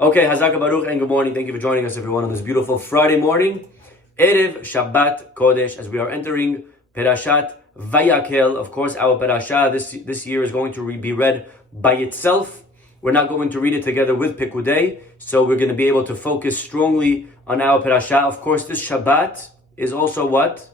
Okay, Hazaka Baruch and good morning. Thank you for joining us, everyone, on this beautiful Friday morning. Erev Shabbat Kodesh, as we are entering Perashat Vayakhel. Of course, our Perashah this year is going to be read by itself. We're not going to read it together with Pikudei, so we're going to be able to focus strongly on our Perashah. Of course, this Shabbat is also what?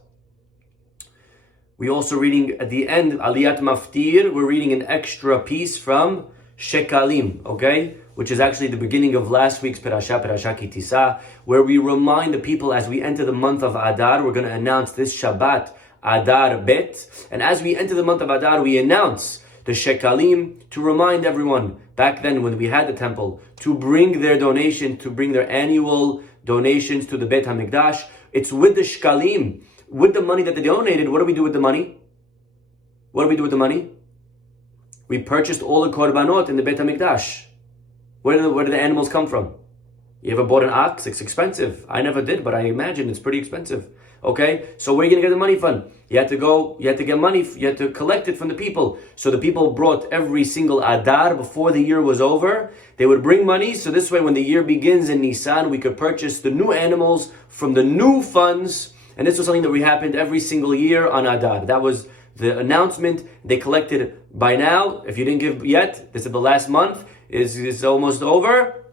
We're also reading at the end, Aliyat Maftir, we're reading an extra piece from Shekalim, okay? Which is actually the beginning of last week's Perashah Ki Tisa, where we remind the people as we enter the month of Adar. We're going to announce this Shabbat, Adar Bet. And as we enter the month of Adar, we announce the Shekalim to remind everyone, back then when we had the temple, to bring their donation, to bring their annual donations to the Beit HaMikdash. It's with the Shekalim, with the money that they donated. What do we do with the money? What do we do with the money? We purchased all the korbanot in the Beit HaMikdash. Where do the animals come from? You ever bought an ox? It's expensive. I never did, but I imagine it's pretty expensive. Okay? So where are you going to get the money from? You had to get money, you had to collect it from the people. So the people brought every single Adar before the year was over. They would bring money, so this way when the year begins in Nisan, we could purchase the new animals from the new funds. And this was something that happened every single year on Adar. That was the announcement. They collected by now. If you didn't give yet, this is the last month. Is almost over.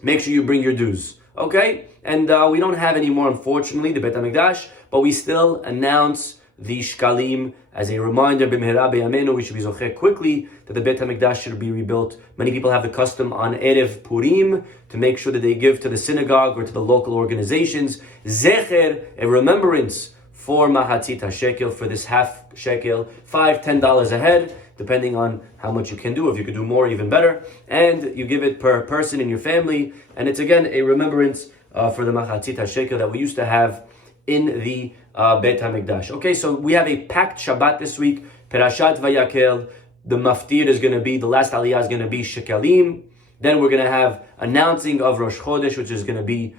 Make sure you bring your dues. Okay? And we don't have any more, unfortunately, the Beit HaMikdash, but we still announce the Shkalim as a reminder, B'mehera b'yameinu, we should be zocheh quickly that the Beit HaMikdash should be rebuilt. Many people have the custom on Erev Purim to make sure that they give to the synagogue or to the local organizations. Zecher, a remembrance for Mahatzit HaShekel, for this half shekel, $5-10 a head, depending on how much you can do. If you could do more, even better. And you give it per person in your family. And it's again a remembrance for the Mahatzit HaShekel that we used to have in the Beit HaMikdash. Okay, so we have a packed Shabbat this week. Perashat Vayakhel. The Maftir is going to be, the last Aliyah is going to be Shekalim. Then we're going to have announcing of Rosh Chodesh, which is going to be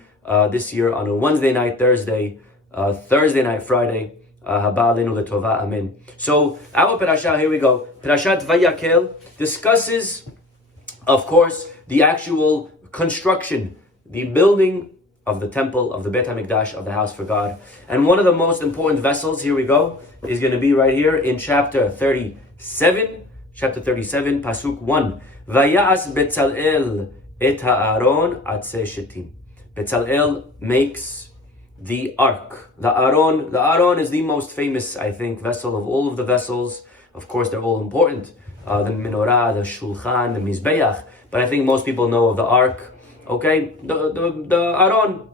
this year on a Wednesday night, Thursday night, Friday. Haba aleinu letova, amen. So our Perashah, here we go. Perashat Vayakhel discusses, of course, the actual construction, the building of the temple, of the Beit HaMikdash, of the house for God. And one of the most important vessels, here we go, is going to be right here in chapter 37, Pasuk 1. Vayas Betzalel et ha'aron atzei shetim. Betzalel makes the ark. The Aron is the most famous, I think, vessel of all of the vessels. Of course, they're all important. The menorah, the shulchan, the mizbeach. But I think most people know of the ark. Okay, the Aron.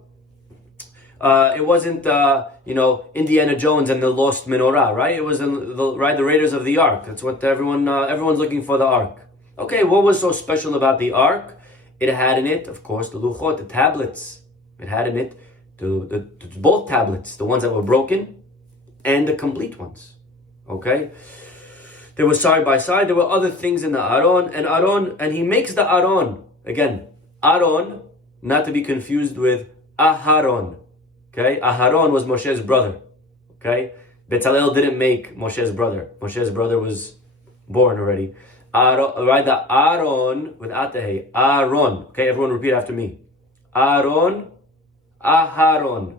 It wasn't, Indiana Jones and the lost menorah, right? It was the Raiders of the Ark. That's what everyone's looking for, the ark. Okay, what was so special about the ark? It had in it, of course, the luchot, the tablets. It had in it both tablets, the ones that were broken and the complete ones. Okay? They were side by side. There were other things in the Aron, and he makes the Aron. Again, Aron, not to be confused with Aharon. Okay? Aharon was Moshe's brother. Okay? Betzalel didn't make Moshe's brother. Moshe's brother was born already. Right, the Aron with Ateh. Aron. Okay, everyone repeat after me. Aron. Aharon.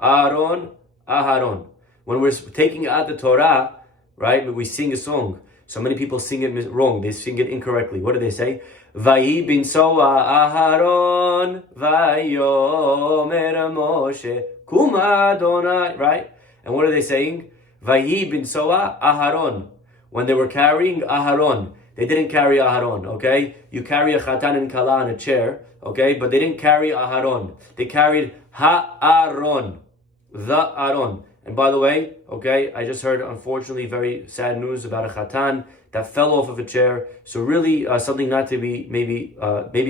Aron, Aharon. When we're taking out the Torah, right, we sing a song. So many people sing it wrong. They sing it incorrectly. What do they say? Vayi bin soa Aharon, vayomer Moshe, kuma Adonai. Right? And what are they saying? Vayi bin soa Aharon. When they were carrying Aharon, they didn't carry Aharon, okay? You carry a chatan and kala on a chair, okay? But they didn't carry Aharon. They carried Ha'aron, the Aron. And by the way, okay, I just heard, unfortunately, very sad news about a chatan that fell off of a chair. So really, something not to be, maybe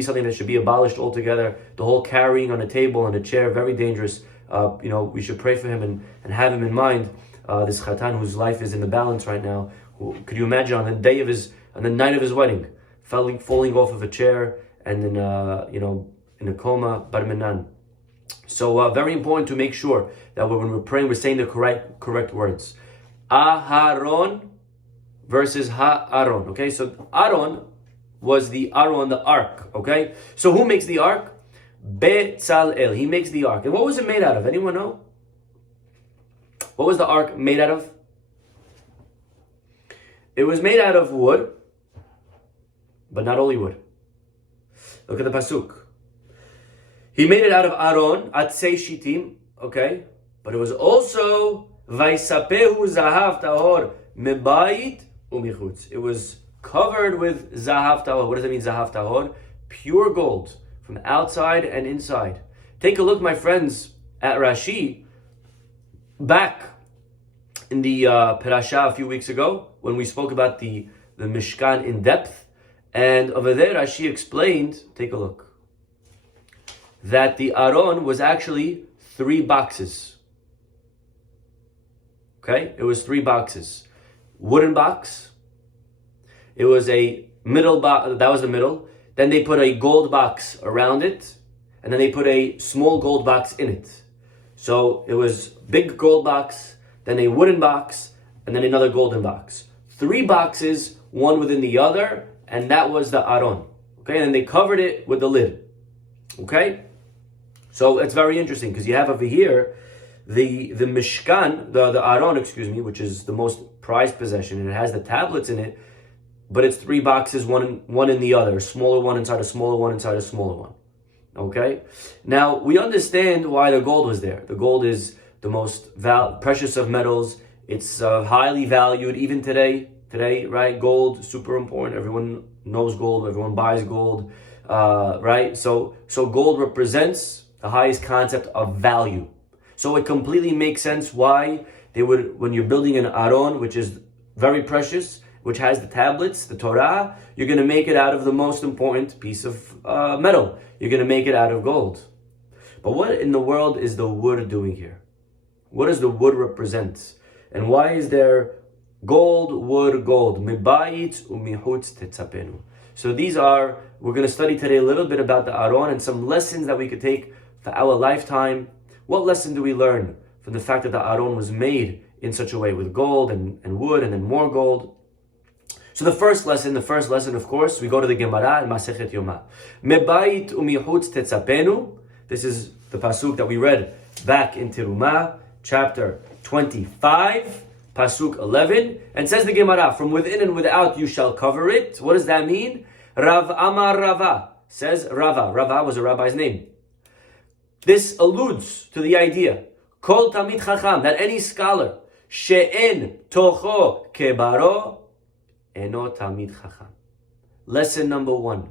something that should be abolished altogether. The whole carrying on a table, on a chair, very dangerous. We should pray for him and have him in mind. This chatan whose life is in the balance right now. Could you imagine on the night of his wedding, falling off of a chair and then, in a coma, bar minan. So very important to make sure that when we're praying, we're saying the correct words. Aharon versus Ha'aron. Okay, so Aaron was the Aron, the Ark, okay? So who makes the Ark? Betzalel, he makes the Ark. And what was it made out of? Anyone know? What was the Ark made out of? It was made out of wood, but not only wood. Look at the pasuk. He made it out of Aron, atzei shitim, okay? But it was also vaisapehu zahav tahor mebayit umichutz. It was covered with zahav tahor. What does that mean, zahav tahor? Pure gold from outside and inside. Take a look, my friends, at Rashi. Back in the Parashah a few weeks ago, when we spoke about the Mishkan in depth, and over there Rashi explained, take a look, that the Aron was actually 3 boxes. Okay? It was 3 boxes. Wooden box. It was a middle box, that was the middle. Then they put a gold box around it, and then they put a small gold box in it. So it was big gold box, then a wooden box, and then another golden box. 3 boxes, one within the other, and that was the Aron. Okay, and then they covered it with the lid. Okay? So it's very interesting, because you have over here the Mishkan, the Aron, which is the most prized possession, and it has the tablets in it, but it's 3 boxes, one in the other, a smaller one inside a smaller one inside a smaller one. Okay? Now, we understand why the gold was there. The gold is the most precious of metals. It's highly valued even today. Today, right? Gold, super important. Everyone knows gold. Everyone buys gold, right? So gold represents the highest concept of value. So it completely makes sense why they would, when you're building an Aron, which is very precious, which has the tablets, the Torah, you're going to make it out of the most important piece of metal. You're going to make it out of gold. But what in the world is the wood doing here? What does the wood represent? And why is there gold, wood, gold? Mibayit umihutz tetzapenu. So these are, we're going to study today a little bit about the Aron and some lessons that we could take for our lifetime. What lesson do we learn from the fact that the Aron was made in such a way with gold and wood and then more gold? So the first lesson, of course, we go to the Gemara in Masechet Yoma. Mebayit umihutz tetzapenu. This is the pasuk that we read back in Terumah, chapter 25, pasuk 11, and says the Gemara, from within and without you shall cover it. What does that mean? Rav Amar Rava, says Rava. Rava was a rabbi's name. This alludes to the idea, Kol Tamid Chacham, that any scholar, she'en tocho kebaro, eno Tamid Chacham. Lesson number 1.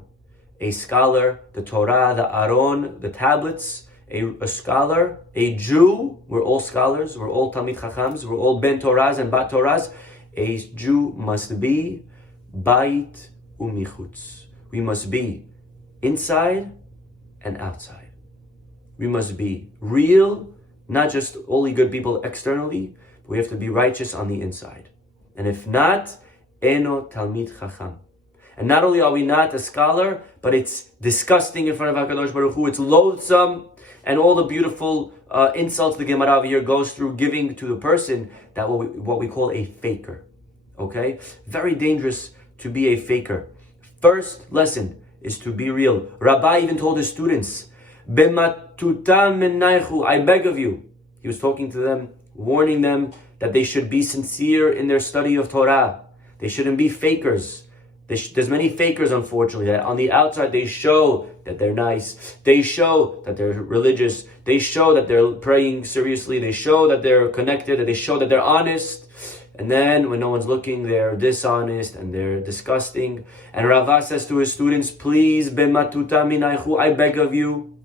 A scholar, the Torah, the Aron, the tablets, a scholar, a Jew, we're all scholars, we're all Talmid Chachams, we're all Ben Torahs and Bat Torahs. A Jew must be Bait umichutz. We must be inside and outside. We must be real, not just only good people externally, but we have to be righteous on the inside. And if not, eno Talmid Chacham. And not only are we not a scholar, but it's disgusting in front of HaKadosh Baruch Hu, it's loathsome, and all the beautiful insults the Gemara over here goes through giving to the person, that what we call a faker. Okay? Very dangerous to be a faker. First lesson is to be real. Rabbi even told his students, Bematutam menaychu, I beg of you. He was talking to them, warning them that they should be sincere in their study of Torah. They shouldn't be fakers. There's many fakers, unfortunately, that on the outside they show that they're nice. They show that they're religious. They show that they're praying seriously. They show that they're connected. And they show that they're honest. And then when no one's looking, they're dishonest and they're disgusting. And Rava says to his students, please, bematuta minaychu, I beg of you,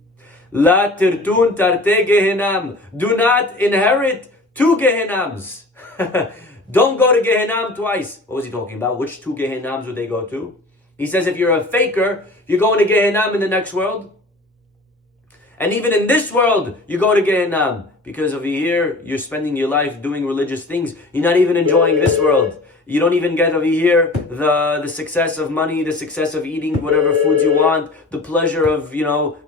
la tirtun tarte gehenam. Do not inherit 2 Gehenams. Don't go to Gehenam twice. What was he talking about? Which 2 Gehenams would they go to? He says if you're a faker, you're going to Gehenam in the next world. And even in this world, you go to Gehenam. Because over here, you're spending your life doing religious things. You're not even enjoying this world. You don't even get over here the success of money, the success of eating whatever foods you want, the pleasure of,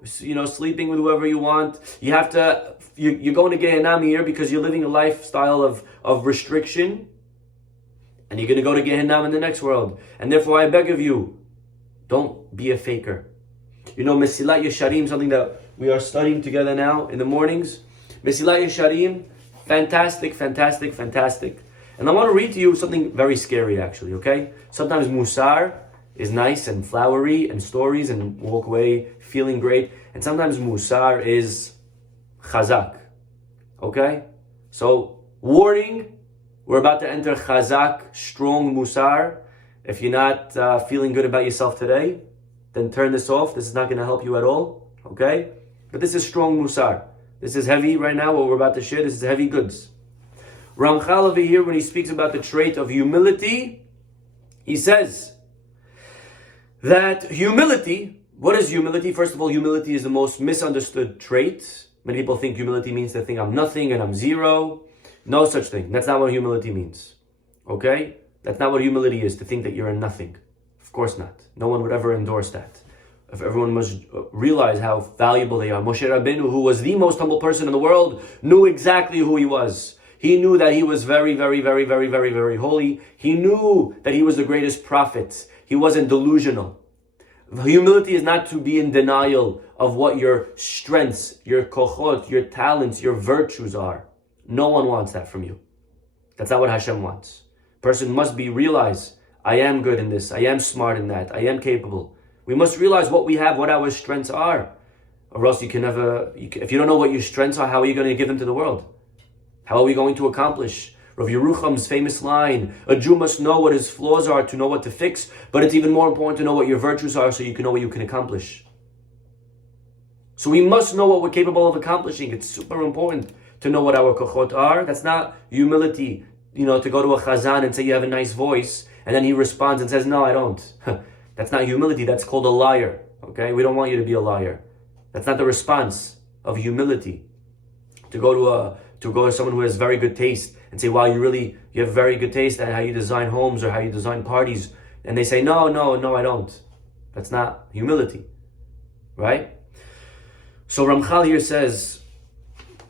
sleeping with whoever you want. You have to, you're going to Gehenam here because you're living a lifestyle of restriction. And you're going to go to Gehenam in the next world. And therefore I beg of you, Don't be a faker. You know, Mesilat Yesharim, something that we are studying together now in the mornings. Mesilat Yesharim, fantastic, fantastic, fantastic. And I want to read to you something very scary, actually, okay? Sometimes Musar is nice and flowery and stories and walk away feeling great. And sometimes Musar is Chazak, okay? So, warning, we're about to enter Chazak, strong Musar. If you're not feeling good about yourself today, then turn this off. This is not going to help you at all, okay? But this is strong Musar. This is heavy right now, what we're about to share. This is heavy goods. Ramchal over here, when he speaks about the trait of humility, he says that humility, what is humility? First of all, humility is the most misunderstood trait. Many people think humility means to think I'm nothing and I'm zero. No such thing. That's not what humility means. Okay? That's not what humility is, to think that you're a nothing. Of course not. No one would ever endorse that. If everyone must realize how valuable they are. Moshe Rabbeinu, who was the most humble person in the world, knew exactly who he was. He knew that he was very, very, very, very, very, very holy. He knew that he was the greatest prophet. He wasn't delusional. Humility is not to be in denial of what your strengths, your kochot, your talents, your virtues are. No one wants that from you. That's not what Hashem wants. Person must realize, I am good in this, I am smart in that, I am capable. We must realize what we have, what our strengths are. Or else you can never, if you don't know what your strengths are, how are you going to give them to the world? How are we going to accomplish? Rav Yerucham's famous line, a Jew must know what his flaws are to know what to fix, but it's even more important to know what your virtues are so you can know what you can accomplish. So we must know what we're capable of accomplishing. It's super important to know what our kochot are. That's not humility, to go to a chazan and say you have a nice voice, and then he responds and says, no, I don't. That's not humility, that's called a liar. Okay? We don't want you to be a liar. That's not the response of humility. To go to someone who has very good taste and say, wow, you have very good taste at how you design homes or how you design parties. And they say, no, I don't. That's not humility. Right? So Ramchal here says,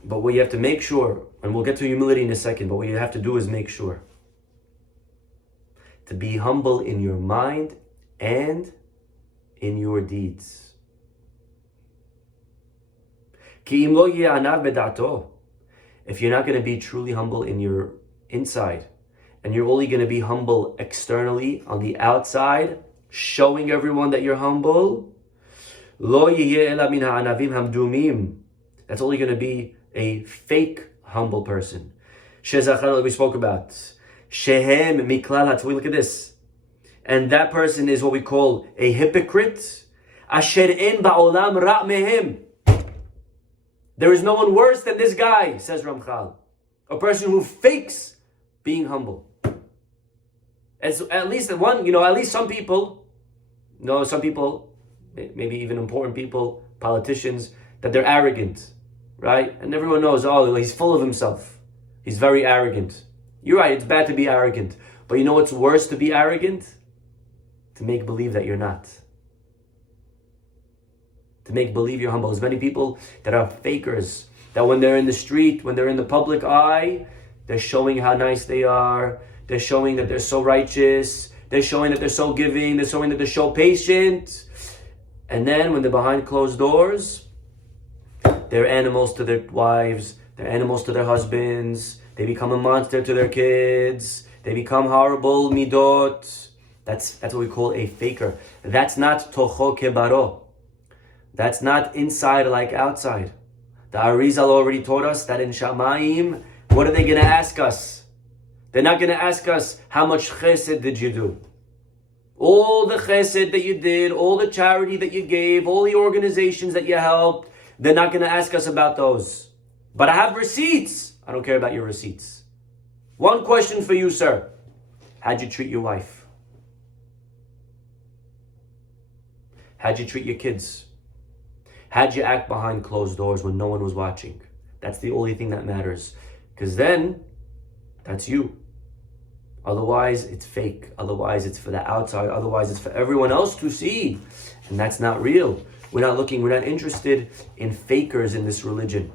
but what you have to make sure, and we'll get to humility in a second, but what you have to do is make sure to be humble in your mind and in your deeds. If you're not going to be truly humble in your inside, and you're only going to be humble externally on the outside, showing everyone that you're humble, that's only going to be a fake humble person. We spoke about. Look at this. And that person is what we call a hypocrite. There is no one worse than this guy, says Ramchal. A person who fakes being humble. At least some people, maybe even important people, politicians, that they're arrogant, right? And everyone knows, he's full of himself. He's very arrogant. You're right, it's bad to be arrogant. But you know what's worse to be arrogant? To make believe that you're not. To make believe you're humble. There's many people that are fakers, that when they're in the street, when they're in the public eye, they're showing how nice they are. They're showing that they're so righteous. They're showing that they're so giving. They're showing that they're so patient. And then when they're behind closed doors, they're animals to their wives. They're animals to their husbands. They become a monster to their kids. They become horrible midot. That's what we call a faker. That's not toho kebaro. That's not inside like outside. The Arizal already taught us that in Shamayim, what are they going to ask us? They're not going to ask us, how much chesed did you do? All the chesed that you did, all the charity that you gave, all the organizations that you helped, they're not going to ask us about those. But I have receipts. I don't care about your receipts. One question for you, sir. How'd you treat your wife? How'd you treat your kids? How'd you act behind closed doors when no one was watching? That's the only thing that matters. Because then, that's you. Otherwise, it's fake. Otherwise, it's for the outside. Otherwise, it's for everyone else to see. And that's not real. We're not interested in fakers in this religion.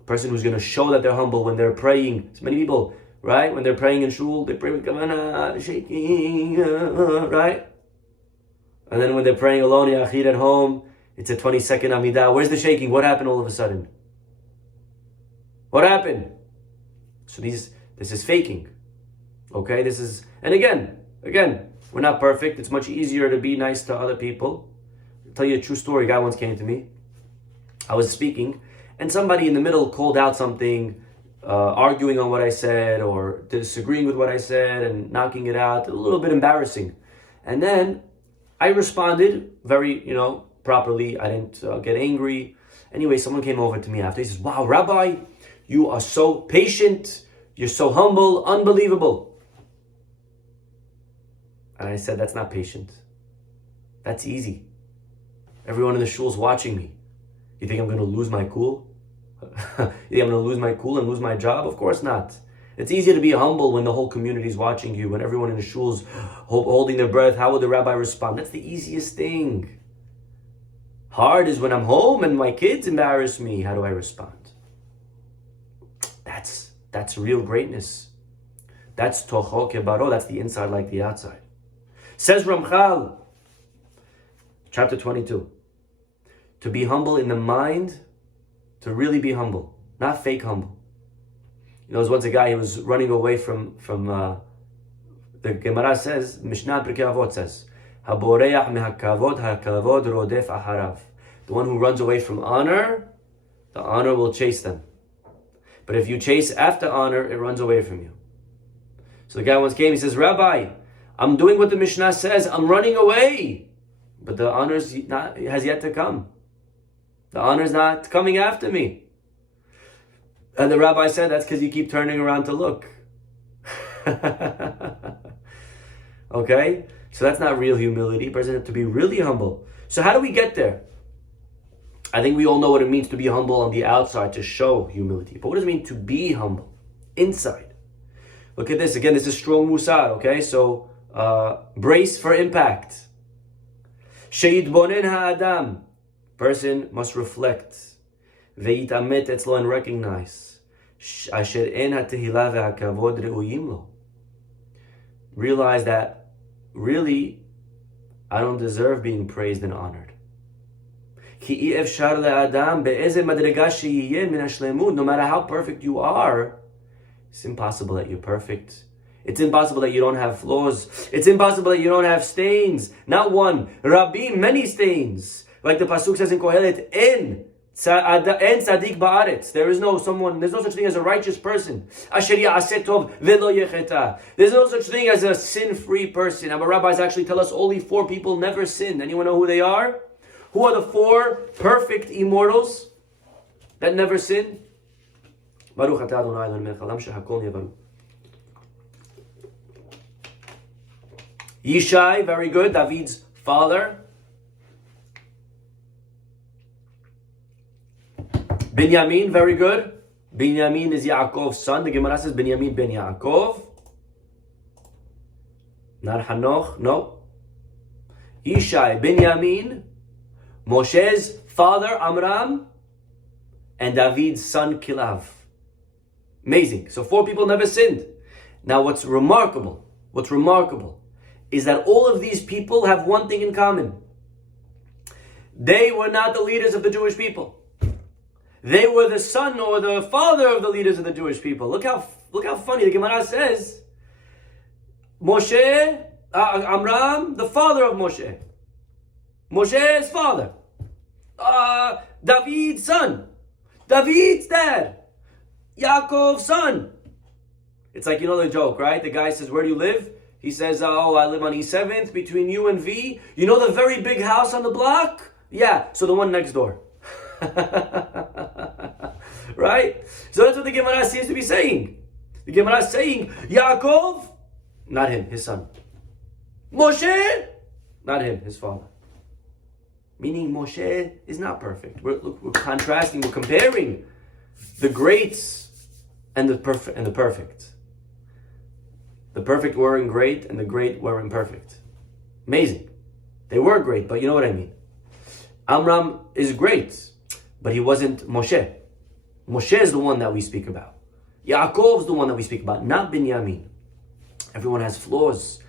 A person who's going to show that they're humble when they're praying. So many people, right? When they're praying in shul, they pray with kavanah, shaking, right? And then when they're praying alone, Yachid at home, it's a 20-second Amidah. Where's the shaking? What happened all of a sudden? What happened? So this is faking. Okay, and again, we're not perfect. It's much easier to be nice to other people. I'll tell you a true story. A guy once came to me. I was speaking, and somebody in the middle called out something, arguing on what I said, or disagreeing with what I said, and knocking it out. A little bit embarrassing. And then I responded very, properly. I didn't get angry. Anyway, someone came over to me after. He says, "Wow, Rabbi, you are so patient. You're so humble. Unbelievable." And I said, "That's not patient. That's easy. Everyone in the shul's watching me. You think I'm going to lose my cool? You think I'm going to lose my cool and lose my job? Of course not. It's easier to be humble when the whole community is watching you, when everyone in the shul's holding their breath. How would the rabbi respond? That's the easiest thing. Hard is when I'm home and my kids embarrass me. How do I respond?" That's real greatness. That's toho kebaro. That's the inside like the outside. Says Ramchal, chapter 22. To be humble in the mind, to really be humble, not fake humble. There was once a guy, he was running away from the Gemara says, Mishnah Pirkei Avot says, Haboreach mehakavod hakavod rodef aharav. The one who runs away from honor, the honor will chase them. But if you chase after honor, it runs away from you. So the guy once came, he says, "Rabbi, I'm doing what the Mishnah says, I'm running away, but the honor has yet to come. The honor is not coming after me." And the rabbi said, "That's because you keep turning around to look." Okay? So that's not real humility. A person has to be really humble. So how do we get there? I think we all know what it means to be humble on the outside, to show humility. But what does it mean to be humble inside? Look at this. Again, this is strong musar, okay? So brace for impact. She'yitbonen ha'adam. Person must reflect. Ve'yitamet etzlo, and recognize. Asher en ha'tehila ve'hakavod re'uyim lo. Realize that really I don't deserve being praised and honored. No matter how perfect you are, it's impossible that you're perfect. It's impossible that you don't have flaws. It's impossible that you don't have stains. Not one, Rabbi, many stains. Like the pasuk says in Kohelet, En tzadik ba'aretz. There's no such thing as a righteous person. Asher ya'aseh tov velo yecheta. There's no such thing as a sin-free person. Our rabbis actually tell us only 4 people never sin. Anyone know who they are? Who are the 4 perfect immortals that never sin? Baruch atah Adonai Eloheinu melech haolam shehakol nהיה baruch. Yishai, very good, David's father. Binyamin, very good. Binyamin is Yaakov's son. The Gemara says Binyamin ben Yaakov. Not Hanoch, no. Yishai, Binyamin, Moshe's father Amram, and David's son Kilav. Amazing. So 4 people never sinned. Now what's remarkable is that all of these people have one thing in common. They were not the leaders of the Jewish people. They were the son or the father of the leaders of the Jewish people. Look how funny the Gemara says. Moshe, Amram, the father of Moshe. Moshe's father. David's son. David's dad. Yaakov's son. It's like, the joke, right? The guy says, "Where do you live?" He says, "Oh, I live on E7th between you and V. You know the very big house on the block? Yeah, so the one next door." Right? So that's what the Gemara seems to be saying. The Gemara is saying, Yaakov, not him, his son. Moshe, not him, his father. Meaning Moshe is not perfect. We're contrasting, we're comparing the greats and the perfect. The perfect weren't great, and the great were imperfect. Amazing. They were great, but you know what I mean. Amram is great, but he wasn't Moshe. Moshe is the one that we speak about. Yaakov is the one that we speak about, not Binyamin. Everyone has flaws,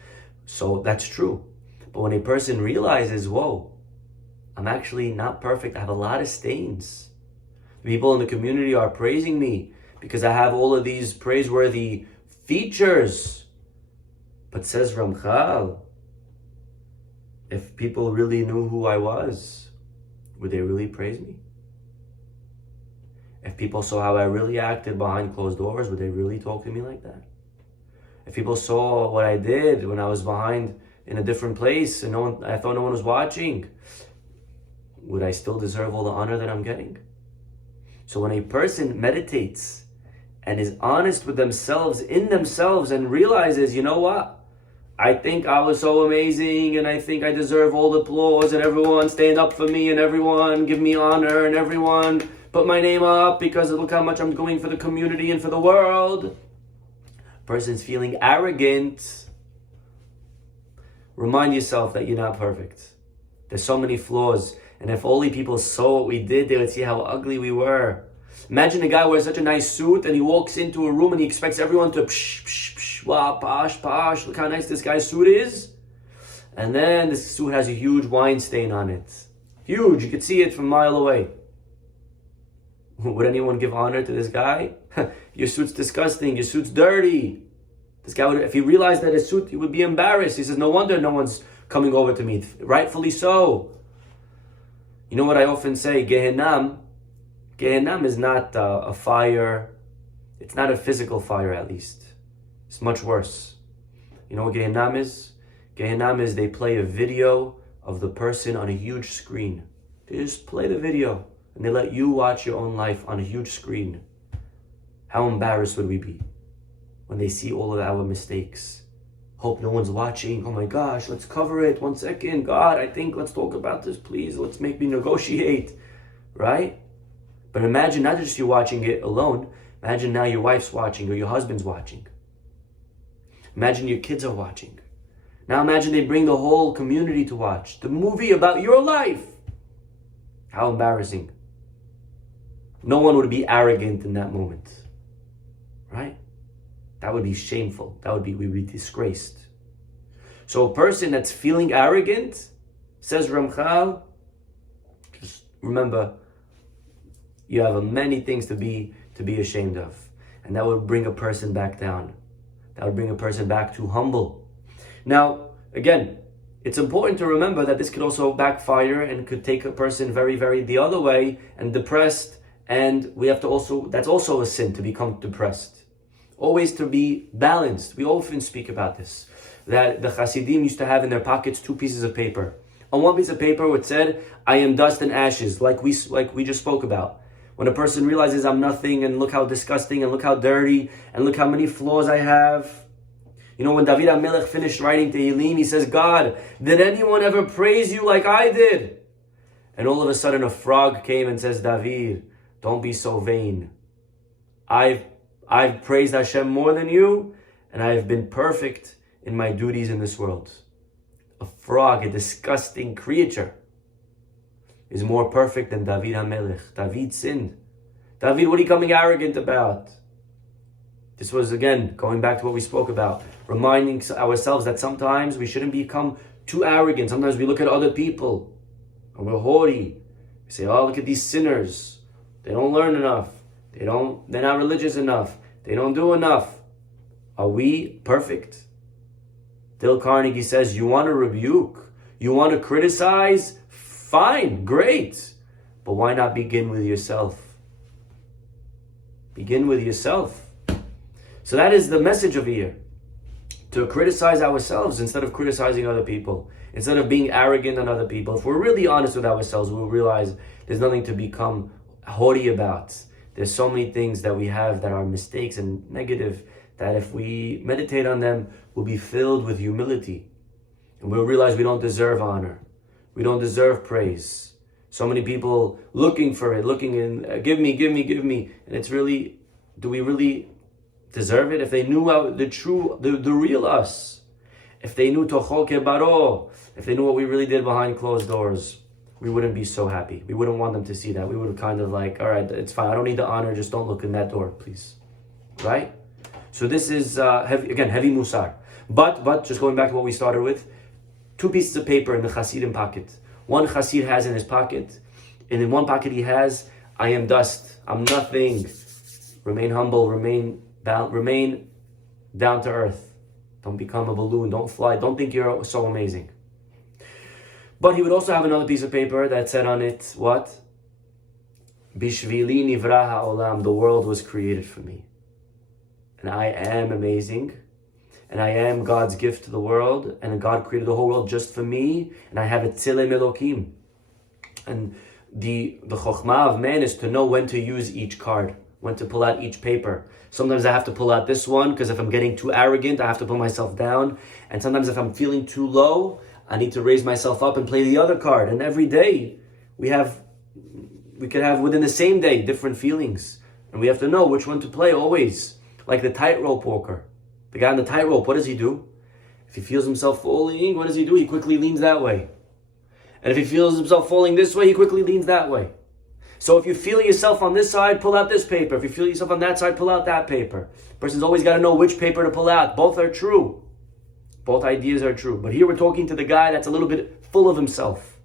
so that's true. But when a person realizes, whoa, I'm actually not perfect, I have a lot of stains. People in the community are praising me because I have all of these praiseworthy features. But says Ramchal, if people really knew who I was, would they really praise me? If people saw how I really acted behind closed doors, would they really talk to me like that? If people saw what I did when I was behind in a different place and I thought no one was watching, would I still deserve all the honor that I'm getting? So when a person meditates and is honest with themselves, in themselves, and realizes, you know what? I think I was so amazing and I think I deserve all the applause and everyone stand up for me and everyone give me honor and everyone put my name up because look how much I'm doing for the community and for the world. Person's feeling arrogant. Remind yourself that you're not perfect. There's so many flaws. And if only people saw what we did, they would see how ugly we were. Imagine a guy wears such a nice suit and he walks into a room and he expects everyone to psh, psh, psh, wow, posh, posh, look how nice this guy's suit is. And then this suit has a huge wine stain on it. Huge, you could see it from a mile away. Would anyone give honor to this guy? Your suit's disgusting, your suit's dirty. This guy would, if he realized that his suit, he would be embarrassed. He says, no wonder no one's coming over to me. Rightfully so. You know what I often say, Gehenna is not a fire. It's not a physical fire, at least. It's much worse. You know what Gehenna is? Gehenna is they play a video of the person on a huge screen. They just play the video and they let you watch your own life on a huge screen. How embarrassed would we be when they see all of our mistakes? Hope no one's watching. Oh my gosh, let's cover it. 1 second. God, I think let's talk about this, please. Let's make me negotiate. Right? But imagine not just you watching it alone. Imagine now your wife's watching or your husband's watching. Imagine your kids are watching. Now imagine they bring the whole community to watch the movie about your life. How embarrassing. No one would be arrogant in that moment. Right? That would be shameful. We'd be disgraced. So a person that's feeling arrogant, says Ramchal, just remember, you have many things to be ashamed of. And that would bring a person back down. That would bring a person back to humble. Now, again, it's important to remember that this could also backfire and could take a person very, very the other way and depressed. And we have to also, that's also a sin to become depressed. Always to be balanced. We often speak about this. That the Hasidim used to have in their pockets 2 pieces of paper. On one piece of paper it said, I am dust and ashes, like we just spoke about. When a person realizes I'm nothing and look how disgusting and look how dirty and look how many flaws I have. You know, when David HaMelech finished writing Tehillim, he says, God, did anyone ever praise you like I did? And all of a sudden a frog came and says, David, don't be so vain. I've praised Hashem more than you, and I've been perfect in my duties in this world. A frog, a disgusting creature, is more perfect than David HaMelech. David sinned. David, what are you coming arrogant about? This was, again, going back to what we spoke about, reminding ourselves that sometimes we shouldn't become too arrogant. Sometimes we look at other people, and we're haughty. We say, oh, look at these sinners. They don't learn enough. They're not religious enough. They don't do enough. Are we perfect? Dale Carnegie says, you want to rebuke, you want to criticize, fine, great. But why not begin with yourself? Begin with yourself. So that is the message of here. To criticize ourselves instead of criticizing other people. Instead of being arrogant on other people. If we're really honest with ourselves, we'll realize there's nothing to become haughty about. There's so many things that we have that are mistakes and negative, that if we meditate on them, we'll be filled with humility. And we'll realize we don't deserve honor. We don't deserve praise. So many people looking for it, looking in, give me. And it's really, do we really deserve it? If they knew the real us, if they knew Tochol Kebaro, if they knew what we really did behind closed doors, we wouldn't be so happy. We wouldn't want them to see that. We would kind of like, all right, it's fine. I don't need the honor. Just don't look in that door, please. Right? So this is, heavy musar. But just going back to what we started with, two pieces of paper in the Hasidim pocket. One Hasid has in his pocket, and in one pocket he has, I am dust, I'm nothing. Remain humble, remain down to earth. Don't become a balloon, don't fly, don't think you're so amazing. But he would also have another piece of paper that said on it, what? Bishvili nivra ha'olam, the world was created for me. And I am amazing. And I am God's gift to the world. And God created the whole world just for me. And I have a tzilem Elokim. And the chokhmah of man is to know when to use each card, when to pull out each paper. Sometimes I have to pull out this one, because if I'm getting too arrogant, I have to pull myself down. And sometimes if I'm feeling too low, I need to raise myself up and play the other card. And every day, we could have within the same day different feelings. And we have to know which one to play always. Like the tightrope walker. The guy on the tightrope, what does he do? If he feels himself falling, what does he do? He quickly leans that way. And if he feels himself falling this way, he quickly leans that way. So if you feel yourself on this side, pull out this paper. If you feel yourself on that side, pull out that paper. The person's always got to know which paper to pull out. Both are true. Both ideas are true. But here we're talking to the guy that's a little bit full of himself.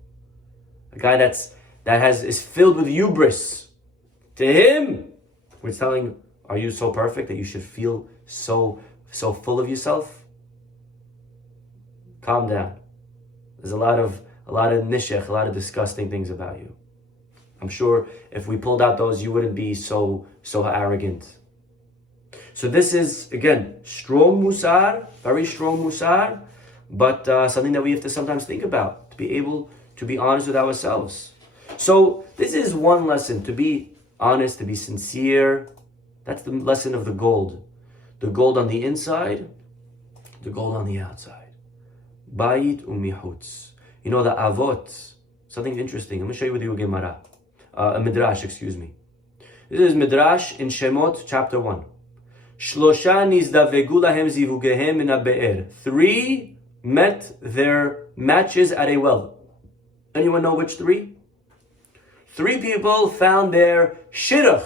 A guy is filled with hubris. To him, we're telling, are you so perfect that you should feel so full of yourself? Calm down. There's a lot of nishech, a lot of disgusting things about you. I'm sure if we pulled out those, you wouldn't be so arrogant. So this is, again, strong musar, very strong musar, but something that we have to sometimes think about, to be able to be honest with ourselves. So this is one lesson, to be honest, to be sincere. That's the lesson of the gold. The gold on the inside, the gold on the outside. Bayit umihutz. You know, the avot, something interesting. I'm going to show you with you a Gemara. A Midrash, excuse me. This is Midrash in Shemot, chapter 1. Shlosha nizdavegu lahem zivugehem min ha'be'er. 3 met their matches at a well. Anyone know which 3? 3 people found their shidduch,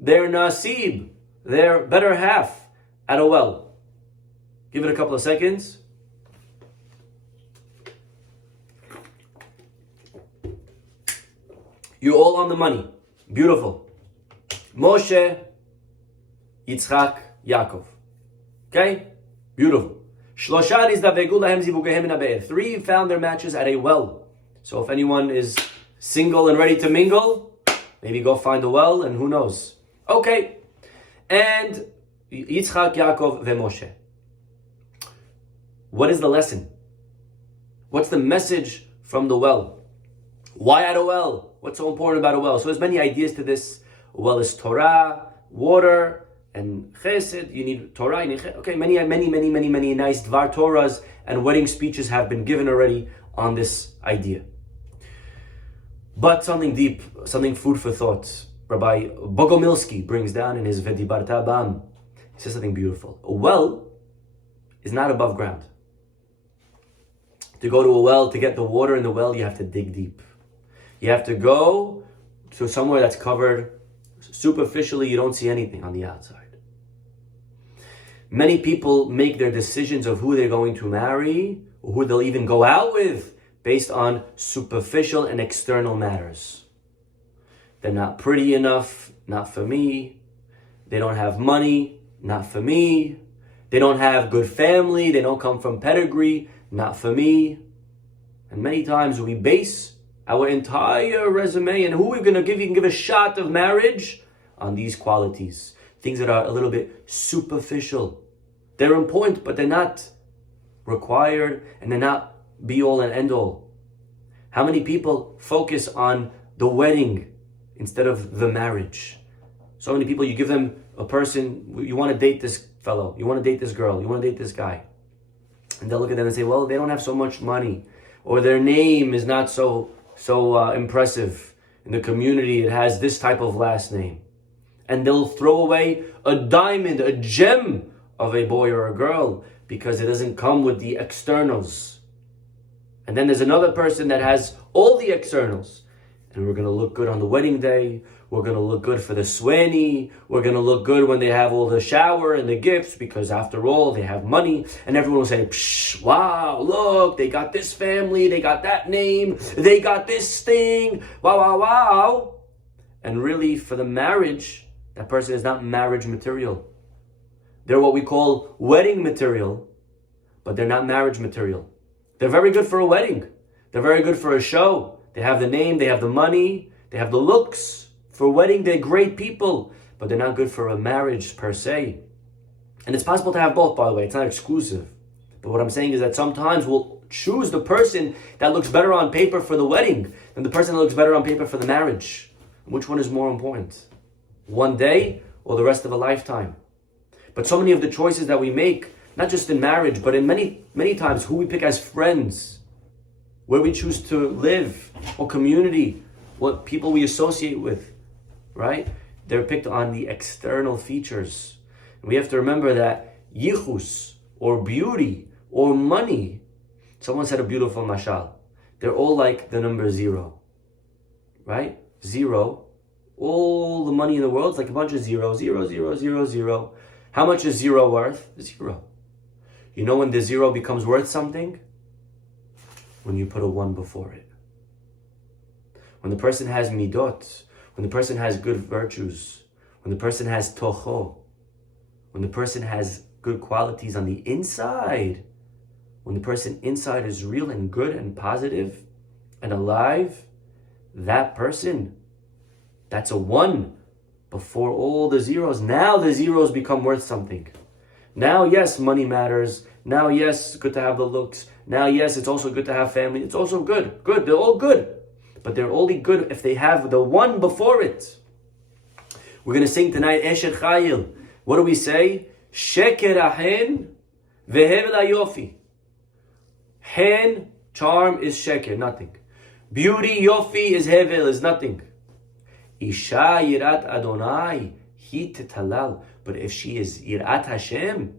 their nasib, their better half at a well. Give it a couple of seconds. You're all on the money. Beautiful. Moshe, Yitzchak, Yaakov. Okay? Beautiful. 3 found their matches at a well. So if anyone is single and ready to mingle, maybe go find a well, and who knows. Okay. And Yitzchak, Yaakov, Moshe. What is the lesson? What's the message from the well? Why at a well? What's so important about a well? So there's many ideas to this. A well is Torah, water, and chesed. You need Torah, you need chesed. Okay, many nice Dvar Torahs and wedding speeches have been given already on this idea. But something deep, something food for thought. Rabbi Bogomilsky brings down in his Vedibarta Bam. He says something beautiful. A well is not above ground. To go to a well, to get the water in the well, you have to dig deep. You have to go to somewhere that's covered superficially. You don't see anything on the outside. Many people make their decisions of who they're going to marry, or who they'll even go out with, based on superficial and external matters. They're not pretty enough, not for me. They don't have money, not for me. They don't have good family, they don't come from pedigree, not for me. And many times we base our entire resume and who we're going to give, you can give a shot of marriage on these qualities. Things that are a little bit superficial. They're important, but they're not required, and they're not be all and end all. How many people focus on the wedding instead of the marriage? So many people, you give them a person, you want to date this fellow, you want to date this girl, you want to date this guy. And they'll look at them and say, well, they don't have so much money, or their name is not so impressive. In the community, it has this type of last name. And they'll throw away a diamond, a gem of a boy or a girl because it doesn't come with the externals. And then there's another person that has all the externals. And we're going to look good on the wedding day. We're going to look good for the sweni. We're going to look good when they have all the shower and the gifts, because after all, they have money. And everyone will say, psh, wow, look, they got this family, they got that name, they got this thing, wow, wow, wow. And really, for the marriage, that person is not marriage material. They're what we call wedding material, but they're not marriage material. They're very good for a wedding. They're very good for a show. They have the name, they have the money, they have the looks. For a wedding, they're great people, but they're not good for a marriage per se. And it's possible to have both, by the way. It's not exclusive. But what I'm saying is that sometimes we'll choose the person that looks better on paper for the wedding than the person that looks better on paper for the marriage. Which one is more important? One day or the rest of a lifetime? But so many of the choices that we make, not just in marriage, but in many times, who we pick as friends, where we choose to live, what community, what people we associate with, right? They're picked on the external features. And we have to remember that yichus, or beauty, or money, someone said a beautiful mashal, they're all like the number 0, right? 0, all the money in the world is like a bunch of 0, 0, 0, 0, 0. How much is 0 worth? 0. You know when the 0 becomes worth something? When you put a 1 before it. When the person has midot, when the person has good virtues, when the person has toho, when the person has good qualities on the inside, when the person inside is real and good and positive and alive, that person, that's a 1 before all the zeros. Now the zeros become worth something. Now, yes, money matters. Now, yes, it's good to have the looks. Now, yes, it's also good to have family. It's also good. Good. They're all good. But they're only good if they have the 1 before it. We're going to sing tonight, Esher Chayil. What do we say? Sheker ahen vehevel ayofi. Hen, charm, is sheker, nothing. Beauty, yofi, is hevel, is nothing. Isha yirat Adonai, hi tetalal. But if she is yirat Hashem,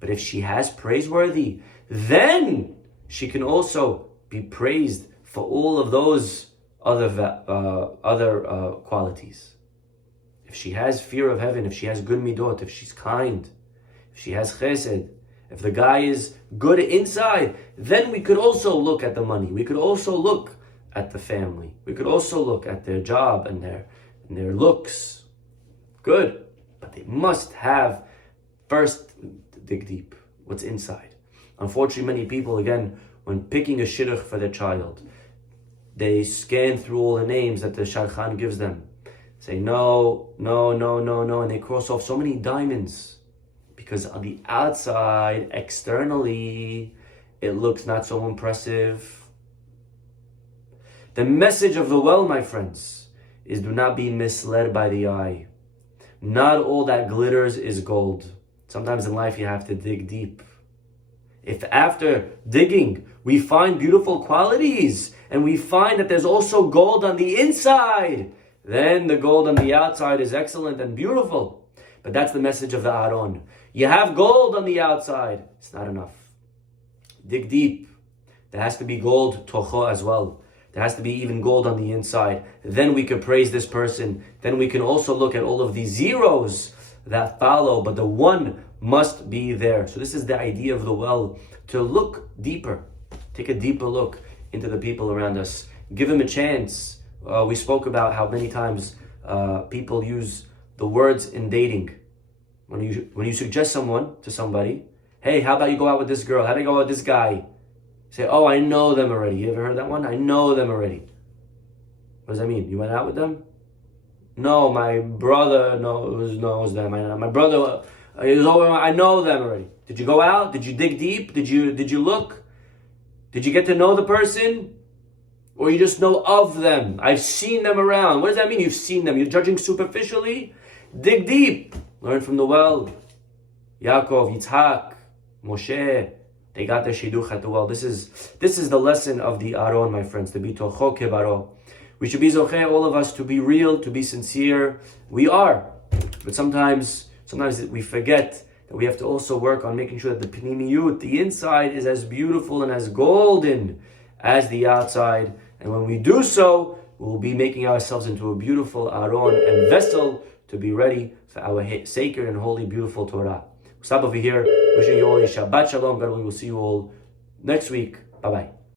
but if she has praiseworthy, then she can also be praised for all of those other qualities. If she has fear of heaven, if she has good midot, if she's kind, if she has chesed, if the guy is good inside, then we could also look at the money. We could also look at the family. We could also look at their job and their looks. Good. But they must have first dig deep. What's inside? Unfortunately, many people, again, when picking a shidduch for their child, they scan through all the names that the shadchan gives them. Say no, no, no, no, no, and they cross off so many diamonds. Because on the outside, externally, it looks not so impressive. The message of the well, my friends, is do not be misled by the eye. Not all that glitters is gold. Sometimes in life you have to dig deep. If after digging we find beautiful qualities and we find that there's also gold on the inside, then the gold on the outside is excellent and beautiful. But that's the message of the Aron. You have gold on the outside. It's not enough. Dig deep. There has to be gold toho as well. There has to be even gold on the inside. Then we can praise this person. Then we can also look at all of the zeros that follow, but the 1 must be there. So this is the idea of the well, to look deeper. Take a deeper look into the people around us. Give them a chance. We spoke about how many times people use the words in dating. When you suggest someone to somebody, hey, how about you go out with this girl? How about you go out with this guy? Say, oh, I know them already. You ever heard that one? I know them already. What does that mean? You went out with them? No, my brother knows them. My brother is over. I know them already. Did you go out? Did you dig deep? Did you look? Did you get to know the person? Or you just know of them? I've seen them around. What does that mean? You've seen them. You're judging superficially? Dig deep. Learn from the well. Yaakov, Yitzhak, Moshe, they got their shidduch at the well. This is the lesson of the Aron, my friends, to be tocho kebaro. We should be zocheh, all of us, to be real, to be sincere. We are. But sometimes we forget that we have to also work on making sure that the pnimiyut, the inside, is as beautiful and as golden as the outside. And when we do so, we will be making ourselves into a beautiful aron and vessel to be ready for our sacred and holy, beautiful Torah. We'll stop over here. Wishing you all a Shabbat Shalom. God willing, we'll see you all next week. Bye-bye.